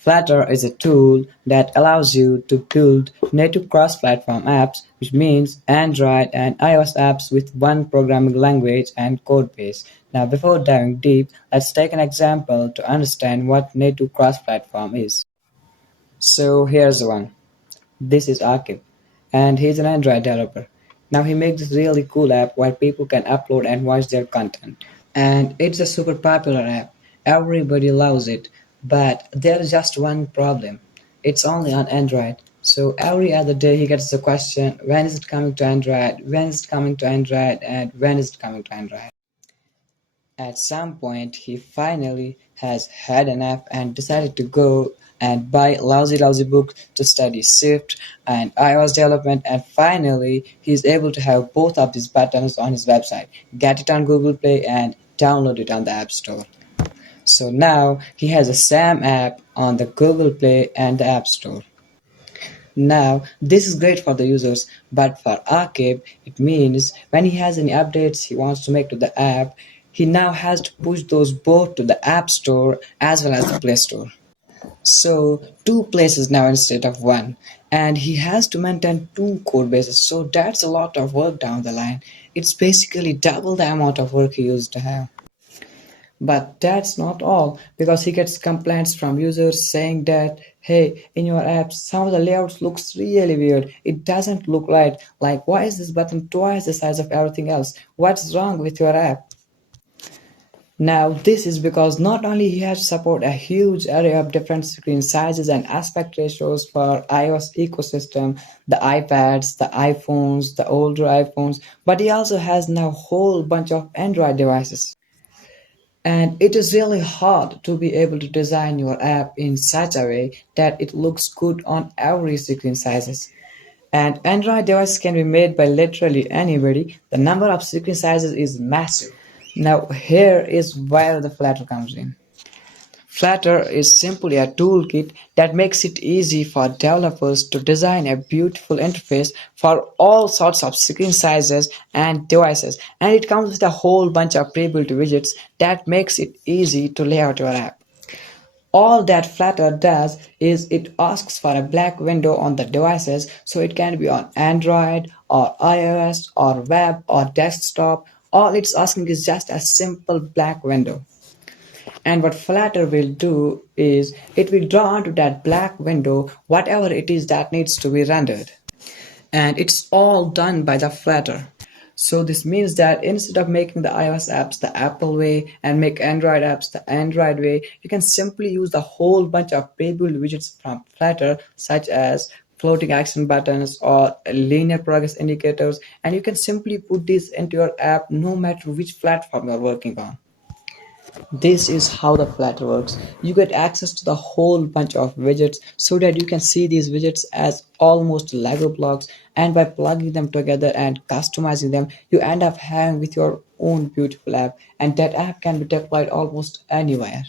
Flutter is a tool that allows you to build native cross-platform apps, which means Android and iOS apps with one programming language and code base. Now, before diving deep, let's take an example to understand what native cross-platform is. So here's one. This is Akib, and he's an Android developer. Now he makes this really cool app where people can upload and watch their content. And it's a super popular app. Everybody loves it. But there's just one problem. It's only on Android. So every other day he gets the question, when is it coming to Android? When is it coming to Android? And when is it coming to Android? At some point, he finally has had enough and decided to go and buy lousy books to study Swift and iOS development, and finally he's able to have both of these buttons on his website. Get it on Google Play and download it on the App Store. So now he has a SAM app on the Google Play and the App Store. Now, this is great for the users, but for Akib, it means when he has any updates he wants to make to the app, he now has to push those both to the App Store as well as the Play Store. So, two places now instead of one, and he has to maintain two code bases, so that's a lot of work down the line. It's basically double the amount of work he used to have. But that's not all, because he gets complaints from users saying that, hey, in your app, some of the layouts looks really weird. It doesn't look right. Like, why is this button twice the size of everything else? What's wrong with your app? Now, this is because not only he has to support a huge array of different screen sizes and aspect ratios for iOS ecosystem, the iPads, the iPhones, the older iPhones, but he also has now a whole bunch of Android devices. And it is really hard to be able to design your app in such a way that it looks good on every screen sizes. And Android devices can be made by literally anybody. The number of screen sizes is massive. Now here is where the Flutter comes in. Flutter is simply a toolkit that makes it easy for developers to design a beautiful interface for all sorts of screen sizes and devices, and it comes with a whole bunch of pre-built widgets that makes it easy to lay out your app. All that Flutter does is it asks for a black window on the devices, so it can be on Android or iOS or web or desktop. All it's asking is just a simple black window. And what Flutter will do is it will draw onto that black window whatever it is that needs to be rendered. And it's all done by the Flutter. So this means that instead of making the iOS apps the Apple way and make Android apps the Android way, you can simply use a whole bunch of pre-built widgets from Flutter, such as floating action buttons or linear progress indicators, and you can simply put these into your app no matter which platform you're working on. This is how the Flutter works. You get access to the whole bunch of widgets so that you can see these widgets as almost Lego blocks, and by plugging them together and customizing them, you end up having with your own beautiful app, and that app can be deployed almost anywhere.